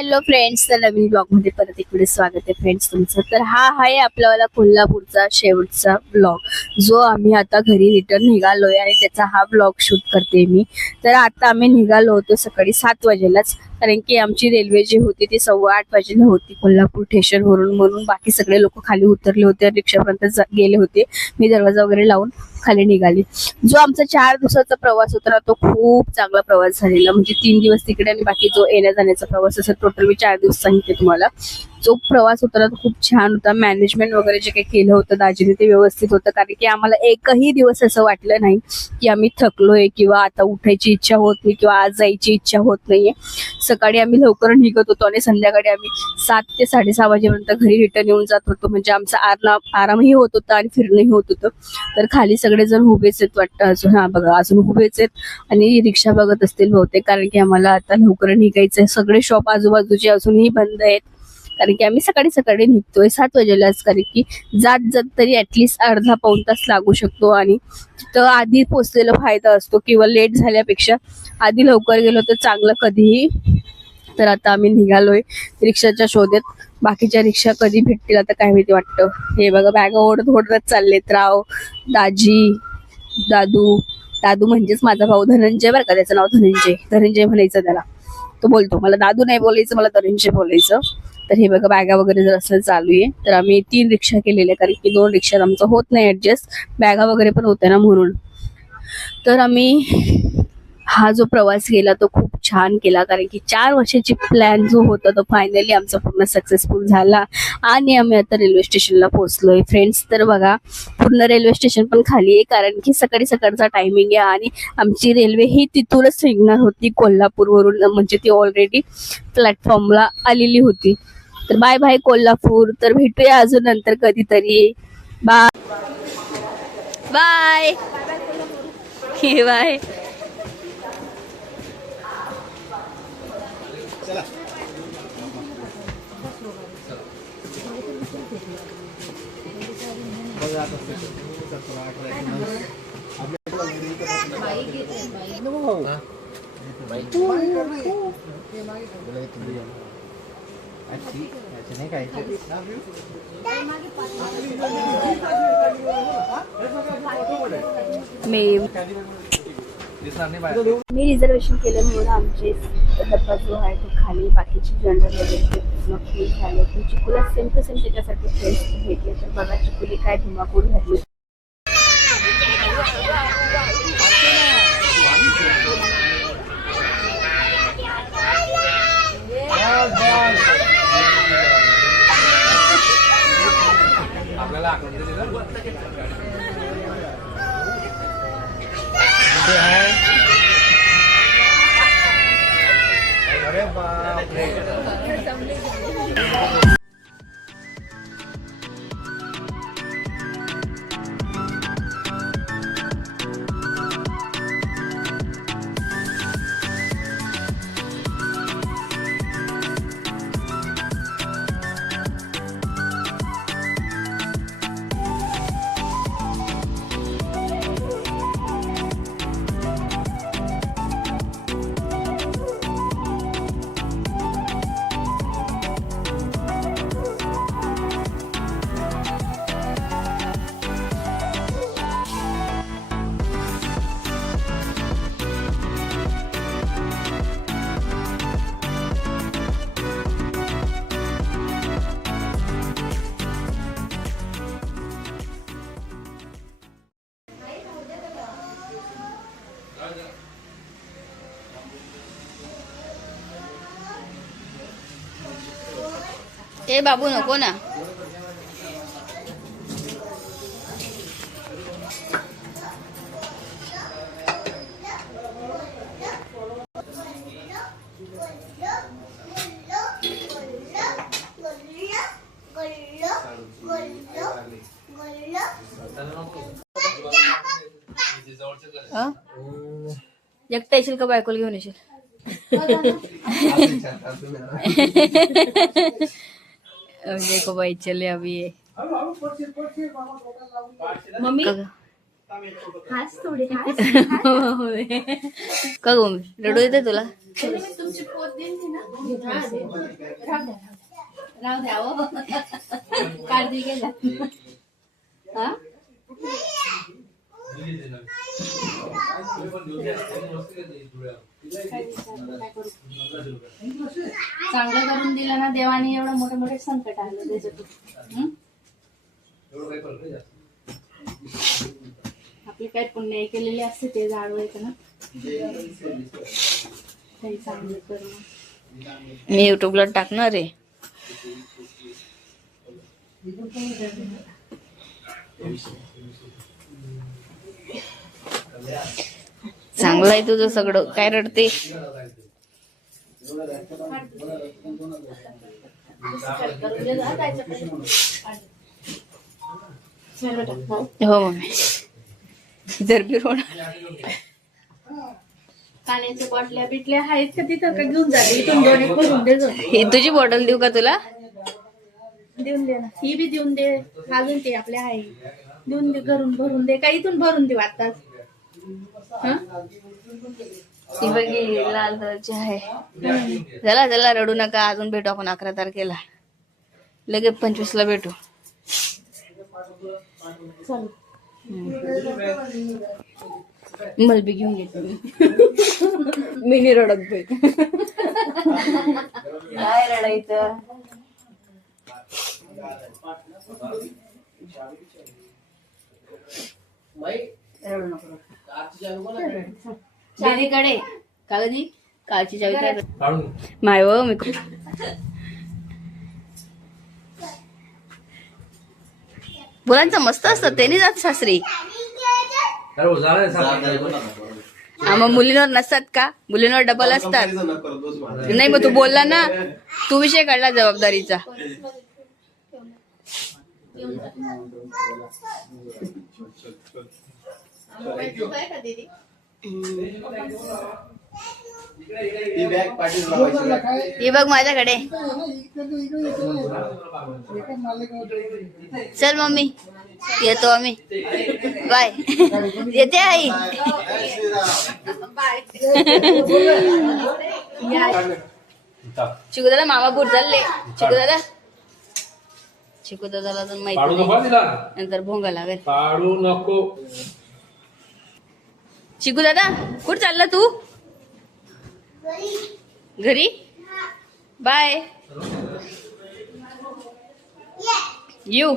Hello friends, तर नवीन blog मध्ये परत एक वेळेस स्वागत आहे फ्रेंड्स तुमचं. तर हा आहे आपल्याला कोल्हापूरचा शेवटचा ब्लॉग जो आम्ही आता घरी रिटर्न निघालोय आणि त्याचा हा ब्लॉग शूट करते मी. तर आता आम्ही निघालो होतो सकाळी 7 वाजेलाच, कारण की आमची रेल्वे जी होती ती 8:15 वाजेला होती कोल्हापूर स्टेशनवरून. म्हणून बाकी सगळे लोक खाली उतरले होते, रिक्षापर्यंत गेले होते. मी दरवाजा वगैरे लावून खाली निघाली. जो आमचा 4 दिवसाचा प्रवास होता ना, तो खूप चांगला प्रवास झालेला. म्हणजे 3 दिवस तिकडे आणि बाकी जो येण्या जाण्याचा प्रवास असेल, टोटल मी 4 दिवस सांगते तुम्हाला. जो प्रवास होता ना तो खूप छान होता. मॅनेजमेंट वगैरे जे काही केलं होतं दाजीने ते व्यवस्थित होतं, कारण की आम्हाला एकही दिवस असं वाटलं नाही की आम्ही थकलोय किंवा आता उठायची इच्छा होत नाही किंवा आज जायची इच्छा होत नाहीये. सकाळी आम्ही लवकर निघत होतो आणि संध्याकाळी आम्ही 7 ते 6:30 वाजेपर्यंत घरी रिटर्न येऊन जात होतो. म्हणजे आमचा आरामही होत होता आणि फिरणंही होत होतं. तर खाली सगळेजण उभेच आहेत वाटतं अजून. हा बघा, अजून उभेच आहेत आणि रिक्षा बघत असतील बहुतेक, कारण की आम्हाला आता लवकर निघायचंय. सगळे शॉप आजूबाजूचे अजूनही बंद आहेत, कारण की आम्ही सकाळी सकाळी निघतोय 7 वाजेलाच. कारण की जात जात तरी ऍटलिस्ट अर्धा पाऊण तास लागू शकतो आणि तिथं आधी पोचलेला फायदा असतो, किंवा लेट झाल्यापेक्षा आधी लवकर गेलो तर चांगलं कधीही. तर आता आम्ही निघालोय रिक्षाच्या शोधात. बाकीच्या रिक्षा कधी भेटतील आता काय माहिती वाटतं. हे बघा, बॅग ओढत ओढत चाललेत राव, दाजी, दादू. दादू म्हणजेच माझा भाऊ धनंजय, बरं का, त्याचं नाव धनंजय म्हणायचं त्याला. तो बोलतो मला दादू नाही बोलायचं, मला धनंजय बोलायचं. तर हे बघा, बॅगा वगैरे जर असं चालू आहे. तर आम्ही 3 रिक्षा केलेल्या, कारण की 2 रिक्षात आमचं होत नाही ऍडजस्ट, बॅगा वगैरे पण होत्या ना म्हणून. तर आम्ही हा जो प्रवास केला तो खूप छान केला, कारण की 4 वर्षाची प्लॅन जो होता तो फायनली आमचा पूर्ण सक्सेसफुल झाला आणि आम्ही आता रेल्वे स्टेशनला पोहोचलोय फ्रेंड्स. तर बघा, पूर्ण रेल्वे स्टेशन पण खाली आहे, कारण की सकाळी सकाळचा टायमिंग आहे आणि आमची रेल्वे ही तिथूनच निघणार होती कोल्हापूरवरून. म्हणजे ती ऑलरेडी प्लॅटफॉर्मला आलेली होती. तर बाय बाय कोल्हापूर. तर भेटूया अजून नंतर कधीतरी. Bye bye bye. मी रिझर्वेशन केल्यामुळे आमचे डब्बा जो आहे तो खाली, बाकीची जनरल वगैरे फुल झाले. पण चिकूला सेम टू सेम त्याच्यासाठी फ्रेंड्स भेटले. तर बघा चिकूली काय धुमाकूळ घातली. अरे बापरे. ए बाबू नको ना. एकटा येशील का बायकोला घेऊन येशील? देखो भाई चले अभी ये मम्मी हाच थोडी का गो रडू येते तुला तुमची पोत दिली ना राहू द्या हो. काळजी गेला हा चांगलं करून दिलं ना देवाने एवढं मोठे मोठे संकट आलं त्याच्यातून आपले काय पुण्य केलेले असते ते जाणवायचं ना काही चांगलं करणं मी युट्यूबला टाकणार आहे चांगलं आहे तुझं सगळं काय रडते हो मम्मी जर बी पाण्याच्या बॉटल्या बिटल्या आहेत का तिथं का घेऊन जाते इथून दोन एक भरून दे ही तुझी बॉटल देऊ का तुला देऊन दे ना ही बी देऊन दे अजून ते आपल्या आहे देऊन दे घरून भरून दे का इथून भरून दे आता ती बघी लाल कलरची आहे चला चला रडू नका अजून भेटू आपण 11 तारखेला लगेच 25 ला भेटू मलबी घेऊन घेते मी रडत भाई काय रडायचं रडू नको दीदीकडे कागदी कालची चावी माय व मी मुलांचं मस्त असतं ते नाही जात सासरी मग मुलींवर नसतात का मुलींवर डबल असतात नाही मग तू बोलला ना तू विषय काढला जबाबदारीचा हे बघ माझ्याकडे चल मम्मी येतो आम्ही बाय येते आई चिकू दादा मामापूर चालले चिकू दादाला तर माहिती नंतर भोंगा लागेल चिकू दादा कुठं चालला तू घरी बाय यू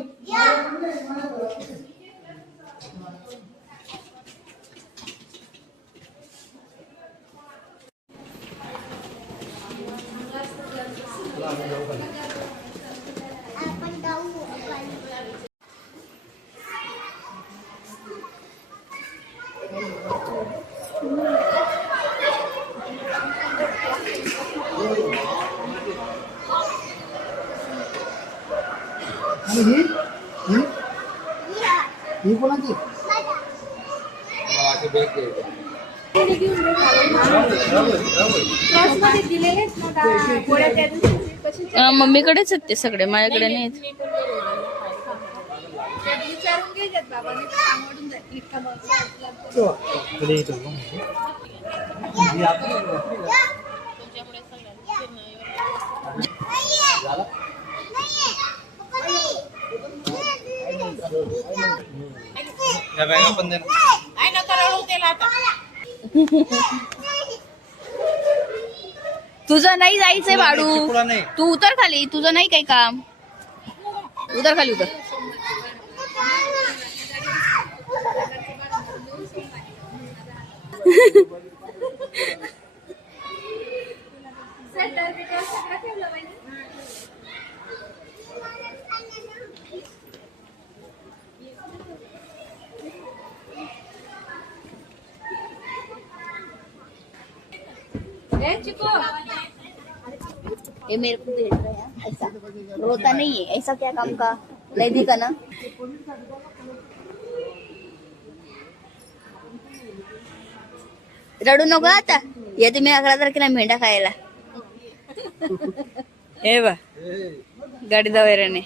ही कोणाची मम्मीकडेच आहेत ते सगळे माझ्याकडे नाहीत तुझं नाही जायचंय बाळू तू उतर खाली तुझं नाही काही काम उतर खाली उतर ये मेरे को भेज रहा है ऐसा रोता नहीं है ऐसा क्या काम का नहीं दिखा ना रडू नको आता येते मी 11 तारखेला मेंढा खायला हे बा गाडी दवायराने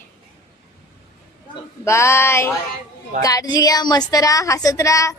बाय काळजी घ्या, मस्त राहा, हसत राहा.